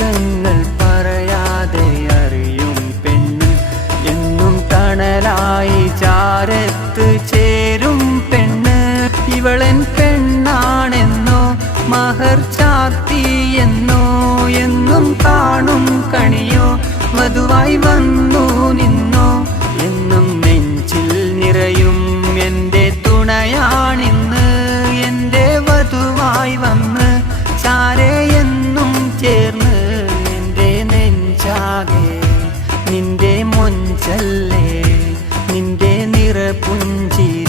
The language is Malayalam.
ദുഃഖങ്ങൾ പറയാതെ അറിയും പെണ്ണ് എന്നും തണലായി ചാരത്ത് ചേരും പെണ്ണ്. ഇവളൻ പെണ്ണാണെന്നോ മഹർ ചാർത്തി എന്നോ എന്നും കാണും കണിയോ മധുവായി വന്നു നിന്നോ. എന്നും നെഞ്ചിൽ നിറയും എന്റെ തുണയാണിന്ന് നെഞ്ചാകെ നിന്റെ മൊഞ്ചല്ലേ നിന്റെ നിറപുഞ്ച.